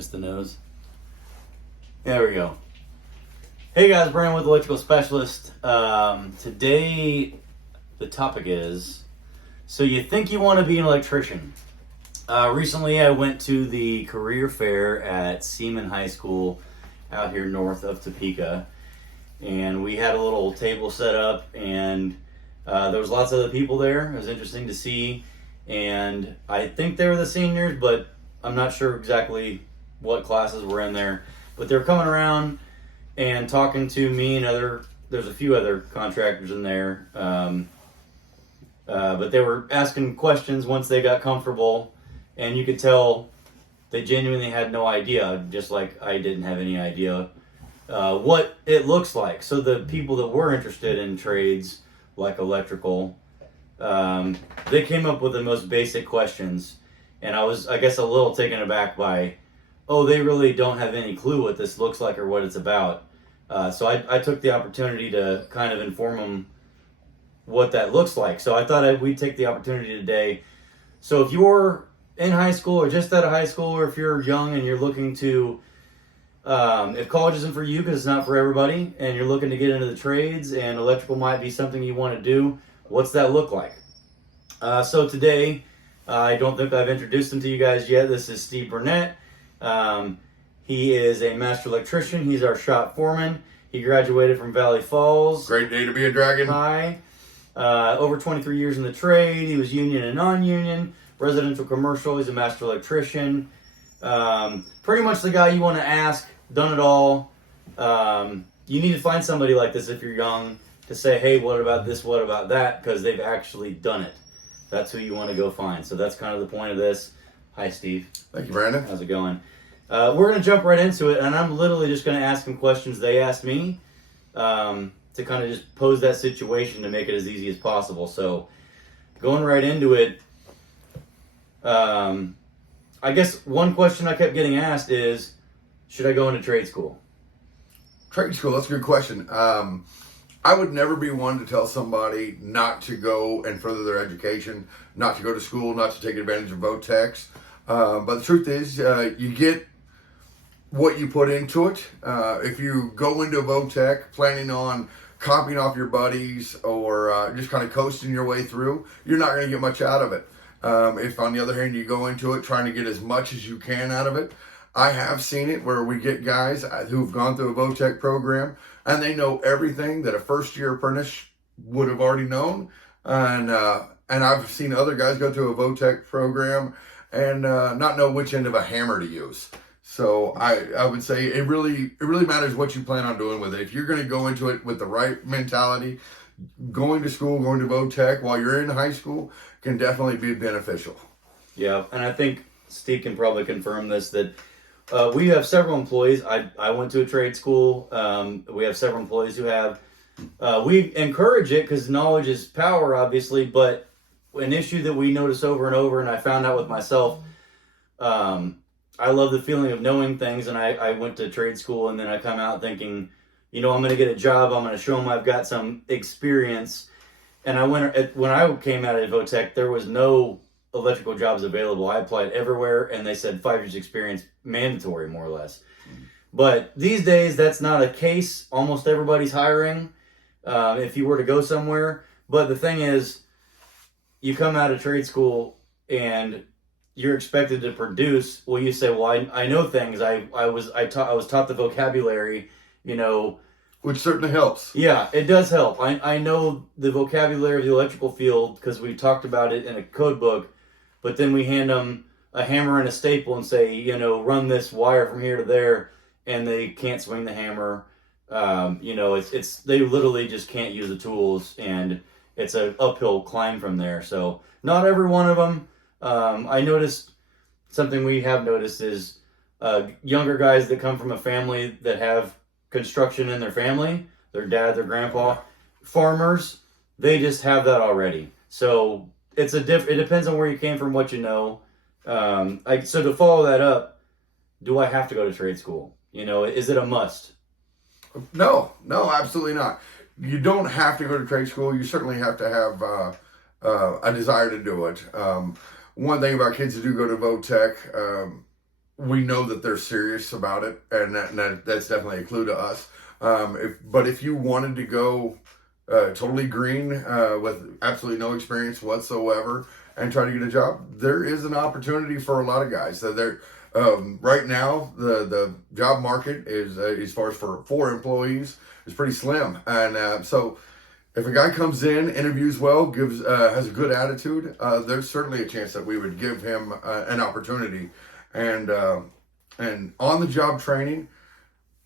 Just the nose. There we go. Hey guys, Brandon with Electrical Specialist. Today, the topic is, so you think you want to be an electrician. Recently, I went to the career fair at Seaman High School out here north of Topeka. And we had a little table set up, and there was lots of other people there. It was interesting to see. And I think they were the seniors, but I'm not sure exactly what classes were in there. But they were coming around and talking to me and there's a few other contractors in there. But they were asking questions once they got comfortable, and you could tell they genuinely had no idea, just like I didn't have any idea what it looks like. So the people that were interested in trades like electrical, they came up with the most basic questions, and I was, I guess, a little taken aback by, oh, they really don't have any clue what this looks like or what it's about. So I took the opportunity to kind of inform them what that looks like. So I thought we'd take the opportunity today. So if you're in high school or just out of high school, or if you're young and you're looking to, if college isn't for you because it's not for everybody, and you're looking to get into the trades and electrical might be something you want to do, what's that look like? So today, I don't think I've introduced him to you guys yet. This is Steve Burnett. He is a master electrician. He's our shop foreman. He graduated from Valley Falls. Great day to be a dragon. High. Over 23 years in the trade. He was union and non-union. Residential, commercial. He's a master electrician. Pretty much the guy you want to ask. Done it all. You need to find somebody like this if you're young to say, hey, what about this? What about that? Because they've actually done it. That's who you want to go find. So that's kind of the point of this. Hi, Steve. Thank you, Brandon. How's it going? We're going to jump right into it, and I'm literally just going to ask them questions they asked me to kind of just pose that situation to make it as easy as possible. So going right into it, I guess one question I kept getting asked is, should I go into trade school? Trade school, that's a good question. I would never be one to tell somebody not to go and further their education, not to go to school, not to take advantage of VOTEX. But the truth is, you get what you put into it. If you go into VOTEC planning on copying off your buddies or just kind of coasting your way through, you're not going to get much out of it. If on the other hand you go into it trying to get as much as you can out of it, I have seen it where we get guys who've gone through a VOTEC program and they know everything that a first-year apprentice would have already known. And I've seen other guys go through a VOTEC program and not know which end of a hammer to use. So I would say it really matters what you plan on doing with it. If you're going to go into it with the right mentality, going to school, going to VOTEC while you're in high school can definitely be beneficial. Yeah, and I think Steve can probably confirm this, that we have several employees. I went to a trade school. We have several employees who have. We encourage it because knowledge is power, obviously, but an issue that we notice over and over, and I found out with myself, I love the feeling of knowing things, and I went to trade school, and then I come out thinking, you know, I'm going to get a job, I'm going to show them I've got some experience, and when I came out of VOTEC, there was no electrical jobs available. I applied everywhere, and they said 5 years experience mandatory, more or less. But these days, that's not a case. Almost everybody's hiring if you were to go somewhere. But the thing is, you come out of trade school and you're expected to produce. Well, you say, well, I know things. I was taught the vocabulary, you know. Which certainly helps. Yeah, it does help. I know the vocabulary of the electrical field because we talked about it in a code book, but then we hand them a hammer and a staple and say, you know, run this wire from here to there, and they can't swing the hammer. You know, they literally just can't use the tools, and it's an uphill climb from there. So not every one of them. I noticed something we have noticed is younger guys that come from a family that have construction in their family, their dad, their grandpa, farmers, they just have that already. So it depends on where you came from, what you know. So to follow that up, do I have to go to trade school? You know, is it a must? No, absolutely not. You don't have to go to trade school. You certainly have to have a desire to do it. One thing about kids that do go to VOTEC, we know that they're serious about it, and that's definitely a clue to us. But if you wanted to go totally green with absolutely no experience whatsoever and try to get a job, there is an opportunity for a lot of guys. So there, right now, the job market is as far as for employees is pretty slim, and so if a guy comes in, interviews well, has a good attitude, there's certainly a chance that we would give him an opportunity, and on the job training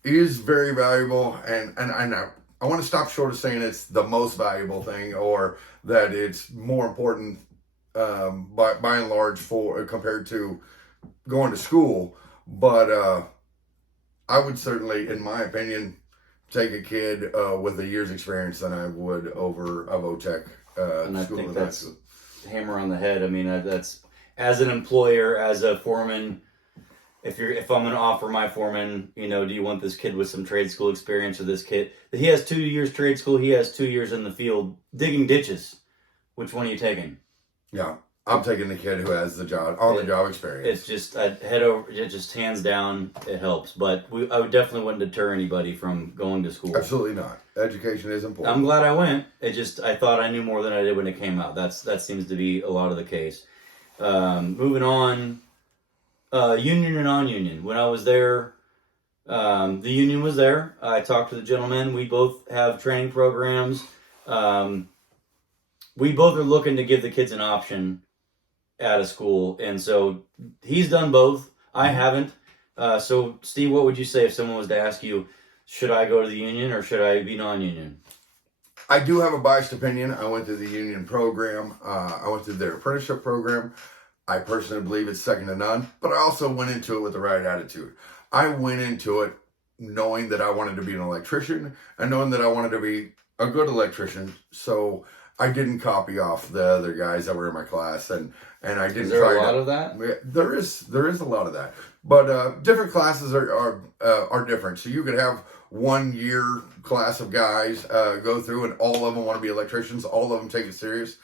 is very valuable, and I want to stop short of saying it's the most valuable thing or that it's more important by and large for compared to going to school, but I would certainly, in my opinion, take a kid with a year's experience than I would over a VOTEC And I school. think that's hammer on the head. I mean, that's as an employer, as a foreman. If I'm going to offer my foreman, do you want this kid with some trade school experience, or this kid that he has 2 years trade school, he has 2 years in the field digging ditches? Which one are you taking? Yeah, I'm taking the kid who has the job experience. It's just head over. It just hands down, it helps. But I would definitely wouldn't deter anybody from going to school. Absolutely not. Education is important. I'm glad I went. I thought I knew more than I did when it came out. That seems to be a lot of the case. Moving on, union or non-union. When I was there, the union was there. I talked to the gentleman. We both have training programs. We both are looking to give the kids an option out of school, and so he's done both. I haven't. So Steve, what would you say if someone was to ask you, should I go to the union or should I be non-union? I do have a biased opinion. I went through the union program. I went through their apprenticeship program. I personally believe it's second to none, but I also went into it with the right attitude. I went into it knowing that I wanted to be an electrician and knowing that I wanted to be a good electrician. So I didn't copy off the other guys that were in my class, and I didn't. Is there a lot of that? There is a lot of that, but different classes are different. So you could have 1 year class of guys go through, and all of them want to be electricians. All of them take it serious,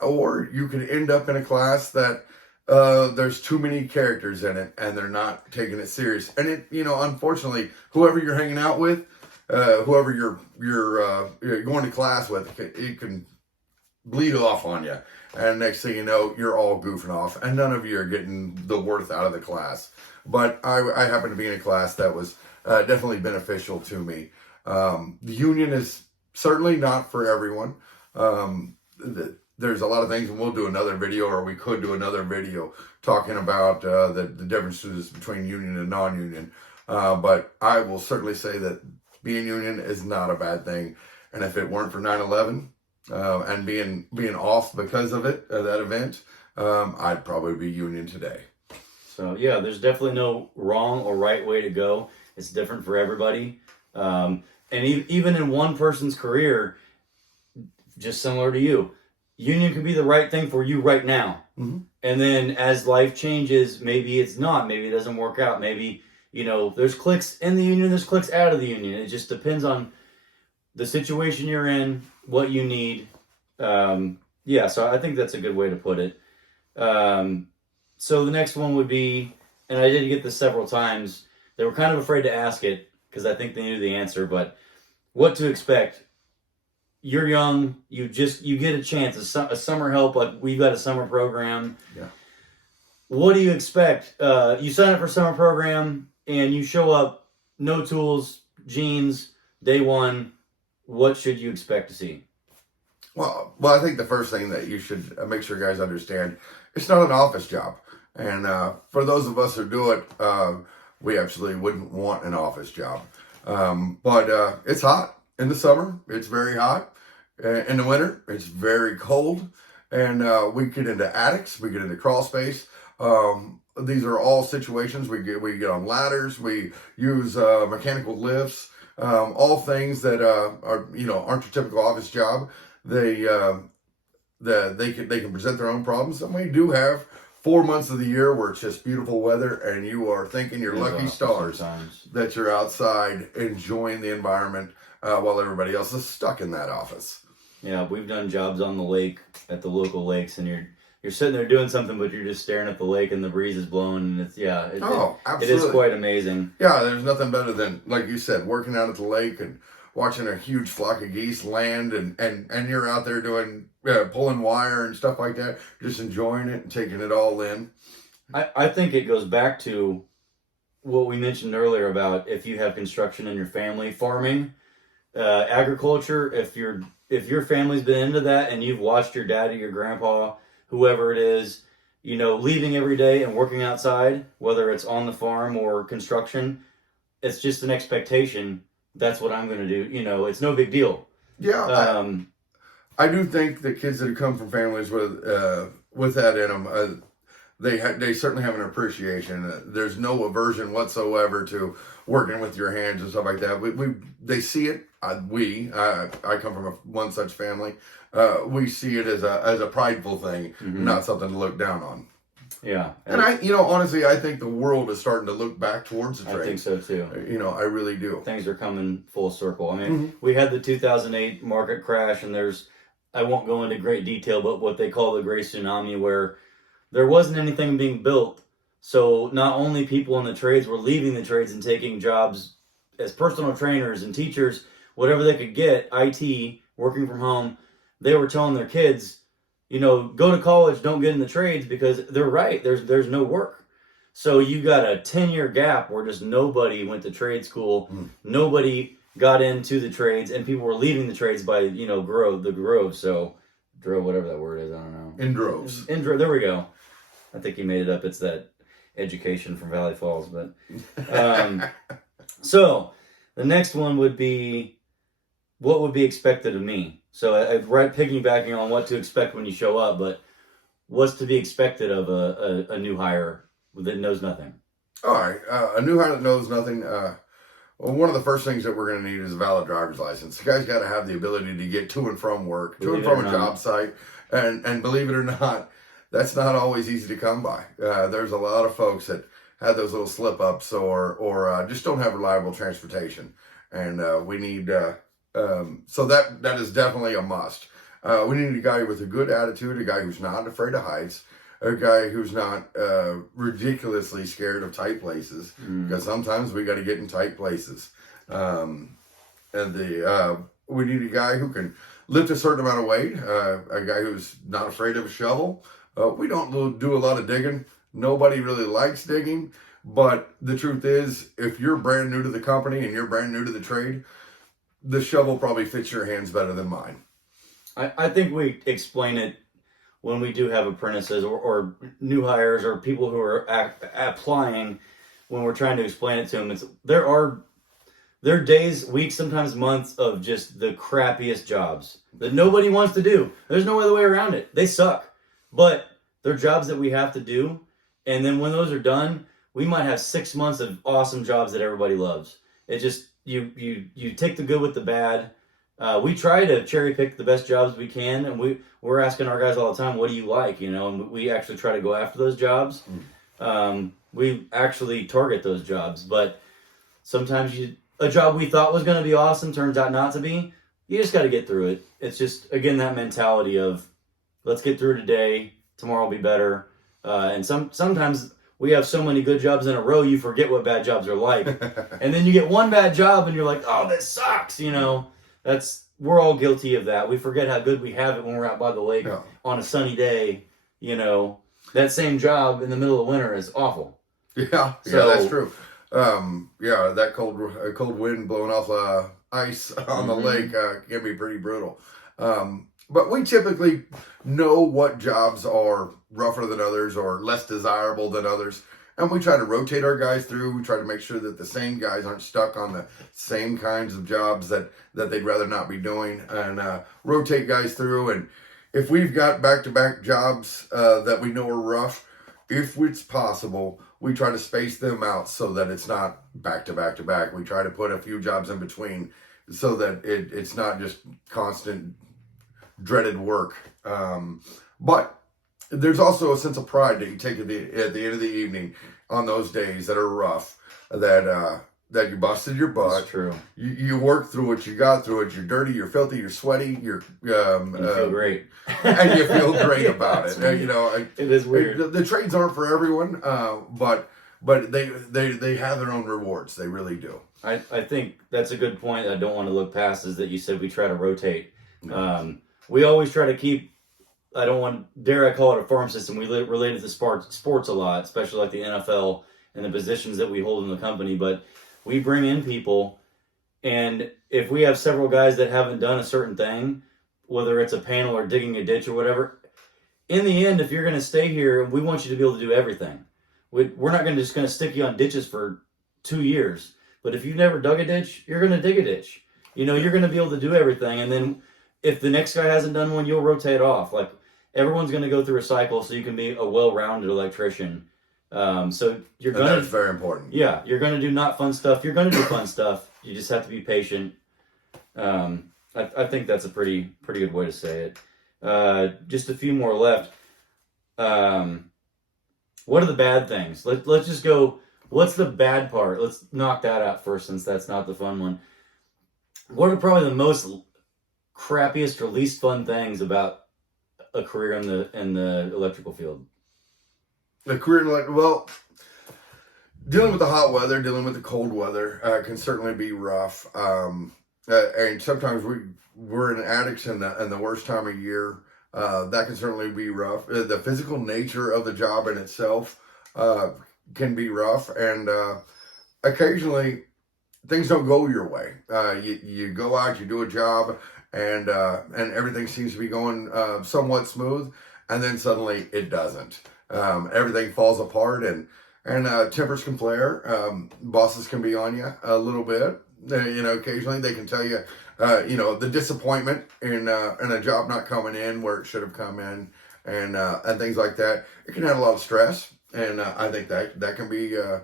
or you could end up in a class that there's too many characters in it, and they're not taking it serious. And it, unfortunately, whoever you're hanging out with, whoever you're going to class with, it can bleed off on you, and next thing you know, you're all goofing off, and none of you are getting the worth out of the class. But I happen to be in a class that was definitely beneficial to me. The union is certainly not for everyone. There's a lot of things, and we'll do another video, or we could do another video talking about the differences between union and non-union. But I will certainly say that being union is not a bad thing, and if it weren't for 9/11. And being off because of it, that event, I'd probably be union today. So yeah, there's definitely no wrong or right way to go. It's different for everybody. And even in one person's career, just similar to you, union can be the right thing for you right now. Mm-hmm. And then as life changes, maybe it's not. Maybe it doesn't work out. Maybe, there's clicks in the union, there's clicks out of the union. It just depends on the situation you're in, what you need. So I think that's a good way to put it. So the next one would be, and I did get this several times, they were kind of afraid to ask it because I think they knew the answer, but what to expect. You're young, you get a chance, a summer help, like we've got a summer program. Yeah. What do you expect? You sign up for a summer program and you show up, no tools, jeans, day one. What should you expect to see? Well, I think the first thing that you should make sure guys understand, it's not an office job. And for those of us who do it, we absolutely wouldn't want an office job. But it's hot in the summer. It's very hot. In the winter, it's very cold. And we get into attics. We get into crawl space. These are all situations. We get on ladders. We use mechanical lifts. All things that aren't your typical office job. They can present their own problems, and we do have 4 months of the year where it's just beautiful weather, and you are thinking you're lucky stars sometimes that you're outside enjoying the environment while everybody else is stuck in that office. Yeah, we've done jobs on the lake at the local lakes, and you're sitting there doing something, but you're just staring at the lake and the breeze is blowing, and it's Oh, it absolutely. is quite amazing. Yeah, there's nothing better than, like you said, working out at the lake and watching a huge flock of geese land, and you're out there doing pulling wire and stuff like that, just enjoying it and taking it all in. I think it goes back to what we mentioned earlier about if you have construction in your family, farming, agriculture. If your family's been into that and you've watched your dad or your grandpa, whoever it is, leaving every day and working outside, whether it's on the farm or construction, it's just an expectation. That's what I'm going to do. It's no big deal. Yeah, I do think that kids that come from families with that in them, they certainly have an appreciation. There's no aversion whatsoever to working with your hands and stuff like that. They see it. I come from one such family. We see it as a prideful thing, not something to look down on. Yeah, and honestly, I think the world is starting to look back towards the trade. I think so too. I really do. Things are coming full circle. I mean, we had the 2008 market crash, and I won't go into great detail, but what they call the Great Tsunami, where there wasn't anything being built. So not only people in the trades were leaving the trades and taking jobs as personal trainers and teachers, whatever they could get, IT, working from home, they were telling their kids, go to college, don't get in the trades, because they're right. There's no work. So you got a 10-year gap where just nobody went to trade school. Nobody got into the trades, and people were leaving the trades by, the grove. So drove, whatever that word is, I don't know. In droves. There we go. I think he made it up. It's that education from Valley Falls. But so the next one would be, what would be expected of me? So right, piggybacking on what to expect when you show up, but what's to be expected of a new hire that knows nothing? All right, a new hire that knows nothing. Well, one of the first things that we're going to need is a valid driver's license. The guy's got to have the ability to get to and from work, to and from a job site, and believe it or not, that's not always easy to come by. There's a lot of folks that have those little slip ups or just don't have reliable transportation, and we need. So that is definitely a must. We need a guy with a good attitude, a guy who's not afraid of heights, a guy who's not ridiculously scared of tight places, because sometimes we got to get in tight places. We need a guy who can lift a certain amount of weight, a guy who's not afraid of a shovel. We don't do a lot of digging. Nobody really likes digging, but the truth is, if you're brand new to the company and you're brand new to the trade, the shovel probably fits your hands better than mine. I think we explain it when we do have apprentices or new hires or people who are applying, when we're trying to explain it to them. There are days, weeks, sometimes months of just the crappiest jobs that nobody wants to do. There's no other way around it. They suck. But they're jobs that we have to do. And then when those are done, we might have 6 months of awesome jobs that everybody loves. It just, you take the good with the bad. We try to cherry pick the best jobs we can, and we're asking our guys all the time, what do you like? And we actually try to go after those jobs. We actually target those jobs, but sometimes a job we thought was going to be awesome turns out not to be. You just got to get through it. It's just, again, that mentality of let's get through today, tomorrow will be better. And sometimes we have so many good jobs in a row, you forget what bad jobs are like. And then you get one bad job and you're like, oh, this sucks. We're all guilty of that. We forget how good we have it when we're out by the lake on a sunny day. That same job in the middle of winter is awful. Yeah, that's true. That cold wind blowing off ice on the lake can be pretty brutal. But we typically know what jobs are rougher than others or less desirable than others. And we try to rotate our guys through. We try to make sure that the same guys aren't stuck on the same kinds of jobs that they'd rather not be doing, and rotate guys through. And if we've got back-to-back jobs that we know are rough, if it's possible, we try to space them out so that it's not back-to-back-to-back. We try to put a few jobs in between so that it's not just constant dreaded work. But there's also a sense of pride that you take at the end of the evening on those days that are rough, that that you busted your butt. That's true. You worked through it. You got through it. You're dirty. You're filthy. You're sweaty. You feel great. And you feel great about it. It is weird. The trades aren't for everyone, but they have their own rewards. They really do. I think that's a good point I don't want to look past, is that you said we try to rotate. We always try to keep, dare I call it a farm system. We relate it to sports a lot, especially like the NFL and the positions that we hold in the company. But we bring in people, and if we have several guys that haven't done a certain thing, whether it's a panel or digging a ditch or whatever, in the end, if you're going to stay here, we want you to be able to do everything. We're not just going to stick you on ditches for 2 years. But if you've never dug a ditch, you're going to dig a ditch. You're going to be able to do everything. And then if the next guy hasn't done one, you'll rotate off. Like, everyone's going to go through a cycle so you can be a well-rounded electrician. So you're going to... That's very important. Yeah, you're going to do not fun stuff. You're going to do fun stuff. You just have to be patient. I think that's a pretty good way to say it. Just a few more left. What are the bad things? Let's just go... What's the bad part? Let's knock that out first, since that's not the fun one. What are probably the most crappiest or least fun things about a career in the electrical field? The career, dealing with the hot weather, dealing with the cold weather can certainly be rough. And sometimes we're in attics in the worst time of year. That can certainly be rough. The physical nature of the job in itself can be rough, and occasionally things don't go your way. You go out, you do a job, and everything seems to be going somewhat smooth, and then suddenly it doesn't. Everything falls apart, and tempers can flare. Bosses can be on you a little bit. Occasionally they can tell you, the disappointment in a job not coming in where it should have come in, and things like that. It can add a lot of stress. And I think that can be a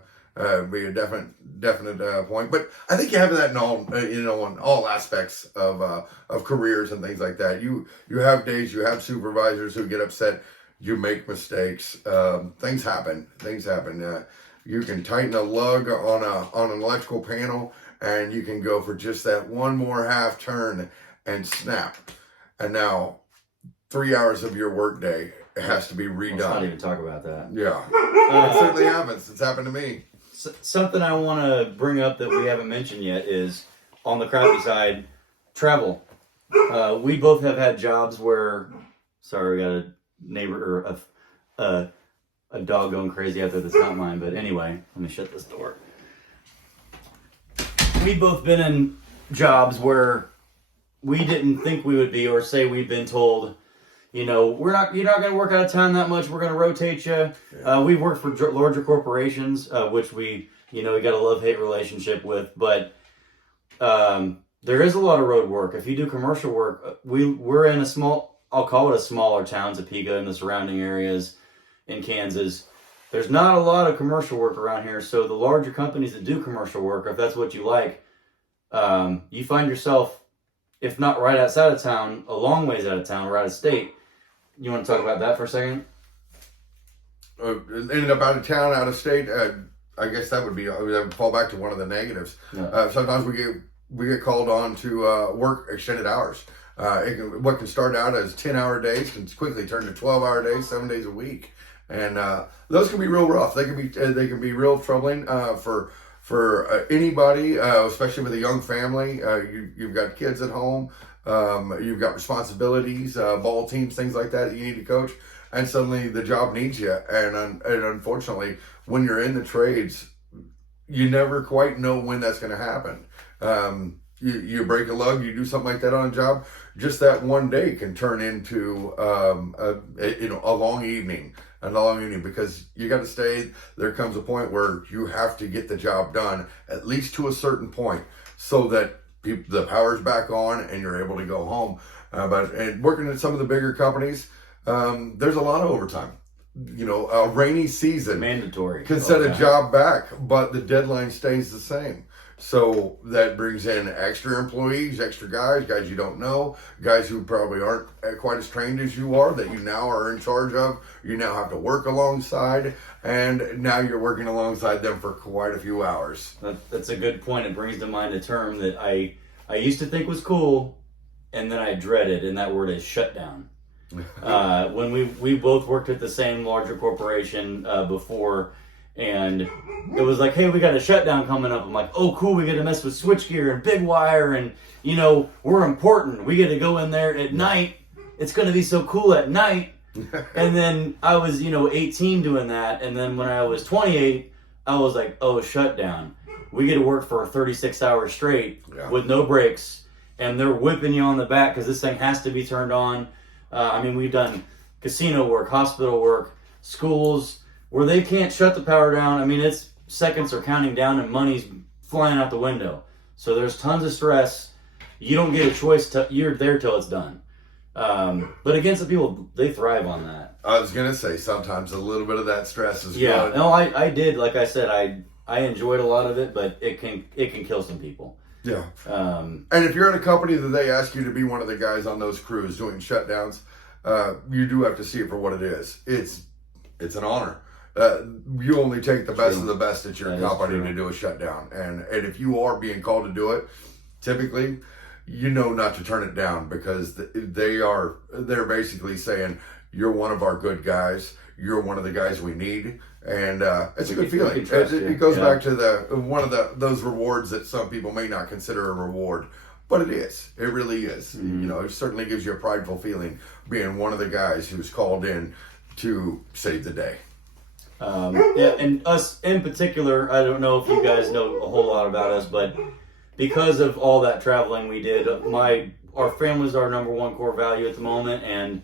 definite point. But I think you have that in all in all aspects of careers and things like that. You have days, you have supervisors who get upset. You make mistakes. Things happen. You can tighten a lug on an electrical panel, and you can go for just that one more half turn and snap. And now 3 hours of your workday has to be redone. Let's not even talk about that. Yeah. It certainly happens. It's happened to me. Something I want to bring up that we haven't mentioned yet is, on the crappy side, travel. We both have had jobs where... Sorry, we got a neighbor, or a dog going crazy out there that's not mine. But anyway, let me shut this door. We've both been in jobs where we didn't think we would be, or say we've been told... you're not going to work out of town that much. We're going to rotate you. Yeah. We've worked for larger corporations, which we got a love-hate relationship with. But there is a lot of road work. If you do commercial work, we're in I'll call it a smaller town, Topeka, and the surrounding areas in Kansas. There's not a lot of commercial work around here. So the larger companies that do commercial work, if that's what you like, you find yourself, if not right outside of town, a long ways out of town or out of state. You want to talk about that for a second? Ended up out of town, out of state. I guess that would fall back to one of the negatives. Yeah. Sometimes we get called on to work extended hours. What can start out as 10-hour days can quickly turn to 12-hour days, 7 days a week, and those can be real rough. They can be real troubling for anybody, especially with a young family. You've got kids at home. You've got responsibilities, ball teams, things like that you need to coach, and suddenly the job needs you. And unfortunately, when you're in the trades, you never quite know when that's going to happen. You break a lug, you do something like that on a job, just that one day can turn into a long evening. Because you got to stay. There comes a point where you have to get the job done, at least to a certain point, so that the power's back on and you're able to go home. But working at some of the bigger companies, there's a lot of overtime. a rainy season Mandatory. can set a Okay. job back, but the deadline stays the same. So that brings in extra employees, extra guys you don't know, guys who probably aren't quite as trained as you are, that you now are in charge of. You now have to work alongside, and now you're working alongside them for quite a few hours. That's a good point. It brings to mind a term that I used to think was cool, and then I dreaded, and that word is shutdown. When we both worked at the same larger corporation before, and it was like, hey, we got a shutdown coming up. I'm like, oh, cool, we get to mess with switchgear and big wire, and we're important. We get to go in there at night. It's going to be so cool at night. And then I was 18 doing that, and then when I was 28, I was like, oh, shutdown. We get to work for 36 hours straight with no breaks, and they're whipping you on the back because this thing has to be turned on. We've done casino work, hospital work, schools, where they can't shut the power down. It's seconds are counting down and money's flying out the window. So there's tons of stress. You don't get a choice. You're there till it's done. But against the people, they thrive on that. I was going to say, sometimes a little bit of that stress is Yeah, good. no, I did. Like I said, I enjoyed a lot of it, but it can kill some people. Yeah. And if you're at a company that they ask you to be one of the guys on those crews doing shutdowns, you do have to see it for what it is. It's an honor. You only take the best of the best at your company to do a shutdown. And if you are being called to do it, typically, not to turn it down, because they're basically saying, you're one of our good guys. You're one of the guys we need. And it's a good feeling. It goes back to one of those rewards that some people may not consider a reward. But it is. It really is. Mm-hmm. It certainly gives you a prideful feeling being one of the guys who's called in to save the day. And us in particular, I don't know if you guys know a whole lot about us, but because of all that traveling we did, our family's our number one core value at the moment, and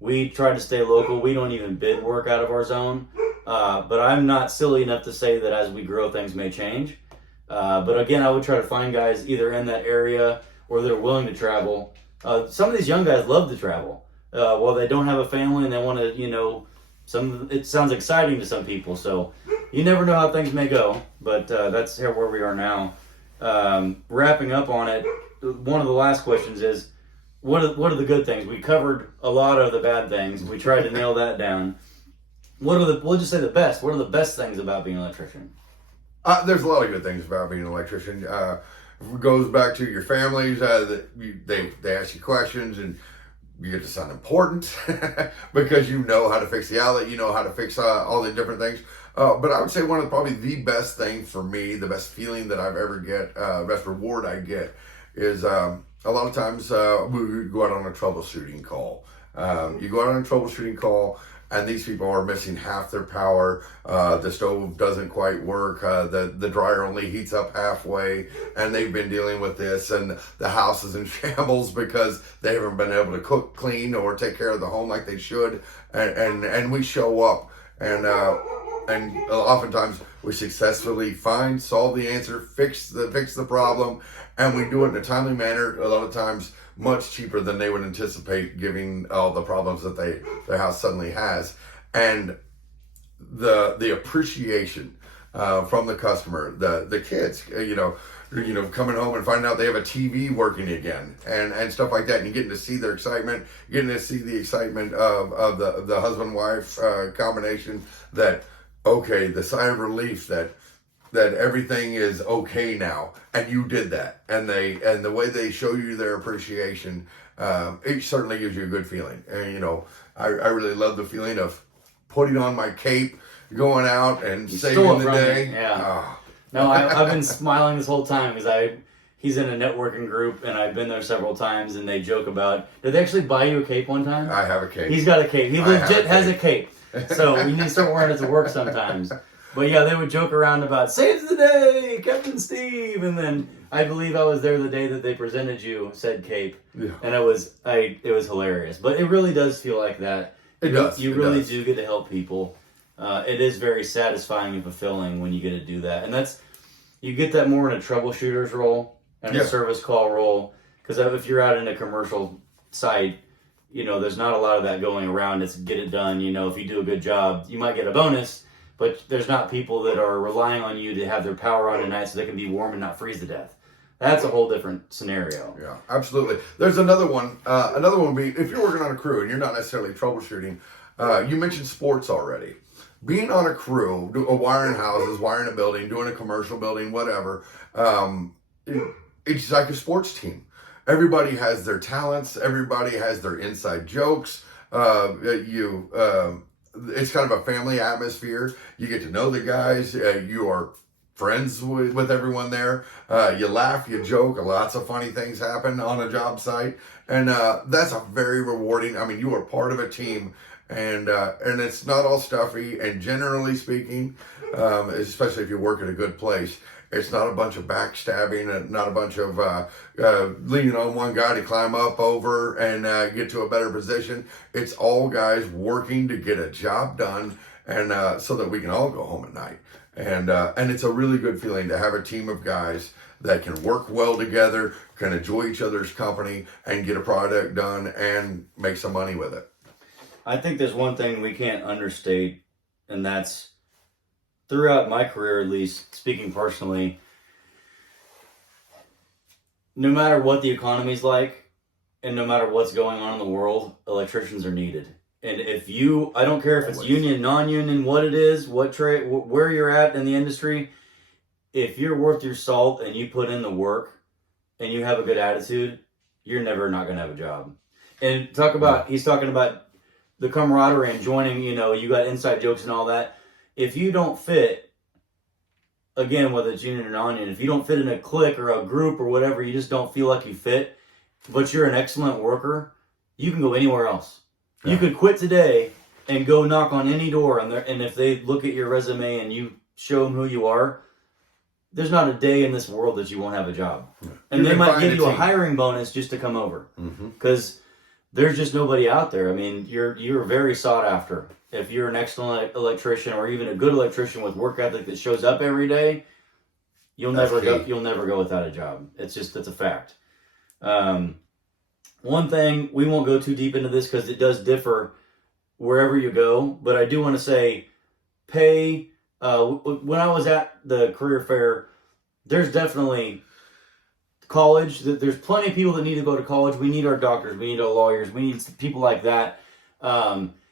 we try to stay local. We don't even bid work out of our zone. But I'm not silly enough to say that as we grow, things may change. But again, I would try to find guys either in that area or that are willing to travel. Some of these young guys love to travel. Well, they don't have a family and they want to, it sounds exciting to some people. So you never know how things may go, but that's where we are now. Wrapping up on it, one of the last questions is, what are the good things? We covered a lot of the bad things. We tried to nail that down. We'll just say the best. What are the best things about being an electrician? There's a lot of good things about being an electrician. It goes back to your families. They ask you questions, and you get to sound important because you know how to fix the outlet. You know how to fix all the different things. But I would say one of probably the best thing for me, the best feeling that I've ever get, best reward I get, is a lot of times we go out on a troubleshooting call. You go out on a troubleshooting call, and these people are missing half their power. The stove doesn't quite work. The dryer only heats up halfway, and they've been dealing with this, and the house is in shambles because they haven't been able to cook, clean, or take care of the home like they should. And we show up, and oftentimes we successfully solve the answer, fix the problem, and we do it in a timely manner. A lot of times, much cheaper than they would anticipate, given all the problems that their house suddenly has, and the appreciation from the customer, the kids, coming home and finding out they have a TV working again, and stuff like that, and you're getting to see their excitement, getting to see the excitement of the husband-wife combination, that okay, the sigh of relief that everything is okay now, and you did that, and the way they show you their appreciation, it certainly gives you a good feeling. And I really love the feeling of putting on my cape, going out and saving the day. Yeah. No, I've been smiling this whole time because he's in a networking group, and I've been there several times, and they joke about, did they actually buy you a cape one time? I have a cape. He's got a cape. He legit has a cape. So you need to start wearing it to work sometimes. But yeah, they would joke around about, saves the day, Captain Steve. And then I believe I was there the day that they presented you said cape. Yeah. And it was hilarious. But it really does feel like that. It does. You really do get to help people. It is very satisfying and fulfilling when you get to do that. And you get that more in a troubleshooter's role and a service call role. Because if you're out in a commercial site, there's not a lot of that going around. It's get it done. If you do a good job, you might get a bonus, but there's not people that are relying on you to have their power on at night so they can be warm and not freeze to death. That's a whole different scenario. Yeah, absolutely. There's another one. Another one would be if you're working on a crew and you're not necessarily troubleshooting. You mentioned sports already. Being on a crew, wiring houses, wiring a building, doing a commercial building, whatever, it's like a sports team. Everybody has their talents. Everybody has their inside jokes. It's kind of a family atmosphere. You get to know the guys. You are friends with everyone there. You laugh, you joke. Lots of funny things happen on a job site. And that's a very rewarding, you are part of a team. And it's not all stuffy. And generally speaking, especially if you work at a good place, it's not a bunch of backstabbing and not a bunch of leaning on one guy to climb up over and get to a better position. It's all guys working to get a job done, and so that we can all go home at night. And it's a really good feeling to have a team of guys that can work well together, can enjoy each other's company, and get a product done and make some money with it. I think there's one thing we can't understate, and that's throughout my career, at least, speaking personally, no matter what the economy's like, and no matter what's going on in the world, electricians are needed. And I don't care if it's union, non-union, what it is, what trade, where you're at in the industry, if you're worth your salt and you put in the work and you have a good attitude, you're never not going to have a job. And he's talking about the camaraderie and joining, you got inside jokes and all that. If you don't fit, again, whether it's union or non-union, if you don't fit in a clique or a group or whatever, you just don't feel like you fit, but you're an excellent worker, you can go anywhere else. Yeah. You could quit today and go knock on any door, and if they look at your resume and you show them who you are, there's not a day in this world that you won't have a job. Yeah. And they might give you a hiring bonus just to come over. Because there's just nobody out there. You're very sought after. If you're an excellent electrician or even a good electrician with work ethic that shows up every day, you'll never go without a job. It's a fact. One thing, we won't go too deep into this because it does differ wherever you go, but I do want to say pay. When I was at the career fair, there's definitely college. There's plenty of people that need to go to college. We need our doctors. We need our lawyers. We need people like that.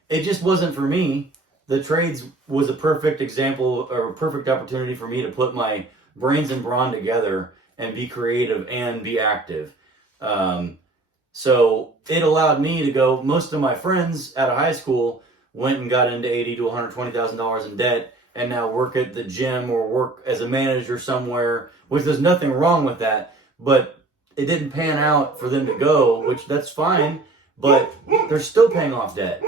It just wasn't for me. The trades was a perfect example or a perfect opportunity for me to put my brains and brawn together and be creative and be active. So it allowed me to go. Most of my friends out of high school went and got into $80,000 to $120,000 in debt and now work at the gym or work as a manager somewhere, which there's nothing wrong with that. But it didn't pan out for them to go, which that's fine, but they're still paying off debt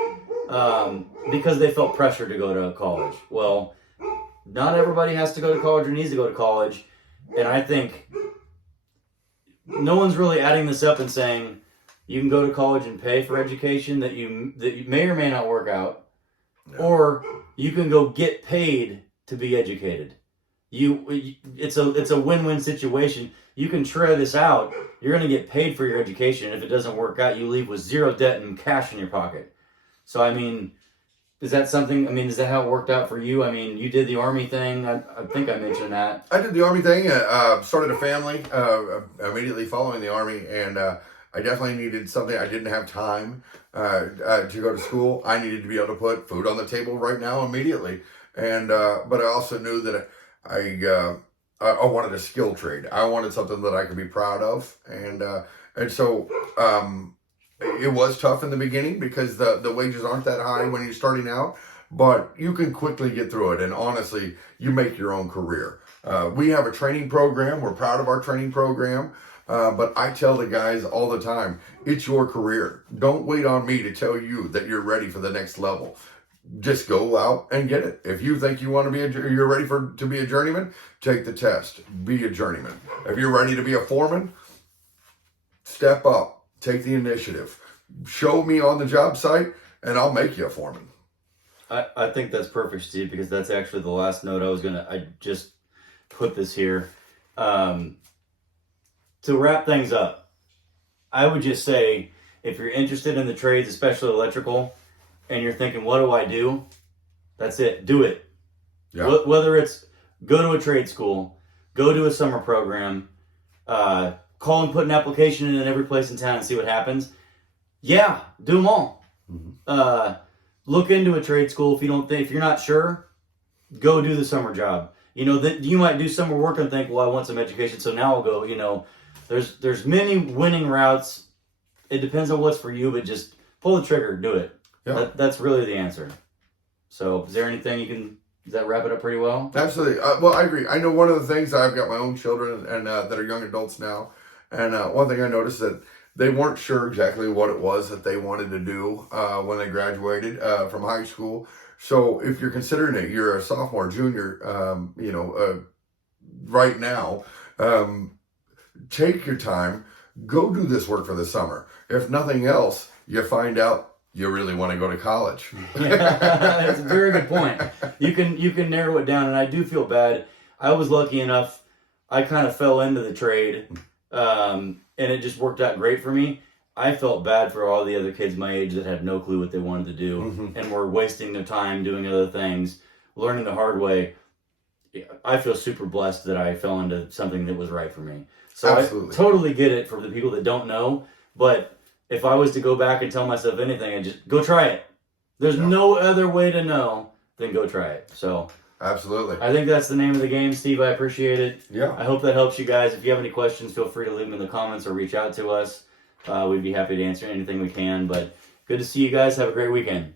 because they felt pressure to go to college. Well, not everybody has to go to college or needs to go to college, and I think no one's really adding this up and saying you can go to college and pay for education that you may or may not work out, or you can go get paid to be educated. It's a win-win situation. You can try this out. You're going to get paid for your education. If it doesn't work out, you leave with zero debt and cash in your pocket. So, is that something, is that how it worked out for you? You did the Army thing. I think I mentioned that. I did the Army thing. Started a family immediately following the Army, and I definitely needed something. I didn't have time to go to school. I needed to be able to put food on the table right now immediately. And but I also knew that I wanted a skill trade. I wanted something that I could be proud of, and so it was tough in the beginning because the wages aren't that high when you're starting out, but you can quickly get through it. And honestly, you make your own career. We have a training program. We're proud of our training program. But I tell the guys all the time, it's your career. Don't wait on me to tell you that you're ready for the next level. Just go out and get it. If you think you want to you're ready to be a journeyman, take the test. Be a journeyman. If you're ready to be a foreman, step up. Take the initiative. Show me on the job site, and I'll make you a foreman. I think that's perfect, Steve, because that's actually the last note I just put this here. To wrap things up, I would just say, If you're interested in the trades, especially electrical, and you're thinking, what do I do? That's it. Do it. Yeah. Whether it's go to a trade school, go to a summer program, call and put an application in every place in town and see what happens. Yeah, do them all. Mm-hmm. Look into a trade school if you're not sure, go do the summer job. You know that you might do summer work and think, well, I want some education, so now I'll go. You know, there's many winning routes. It depends on what's for you, but just pull the trigger, do it. Yeah. That's really the answer. So, is there anything does that wrap it up pretty well? Absolutely. Well, I agree. I know one of the things, I've got my own children and that are young adults now, and one thing I noticed that they weren't sure exactly what it was that they wanted to do when they graduated from high school. So if you're considering it, you're a sophomore, junior, right now, take your time, go do this work for the summer. If nothing else, you find out you really want to go to college. That's a very good point. You can narrow it down, and I do feel bad. I was lucky enough, I kind of fell into the trade, and it just worked out great for me. I felt bad for all the other kids my age that had no clue what they wanted to do, and were wasting their time doing other things, learning the hard way. I feel super blessed that I fell into something that was right for me. So Absolutely. I totally get it for the people that don't know, but if I was to go back and tell myself anything, I'd just go try it. There's no other way to know than go try it. So Absolutely. I think that's the name of the game, Steve. I appreciate it. Yeah. I hope that helps you guys. If you have any questions, feel free to leave them in the comments or reach out to us. We'd be happy to answer anything we can. But good to see you guys. Have a great weekend.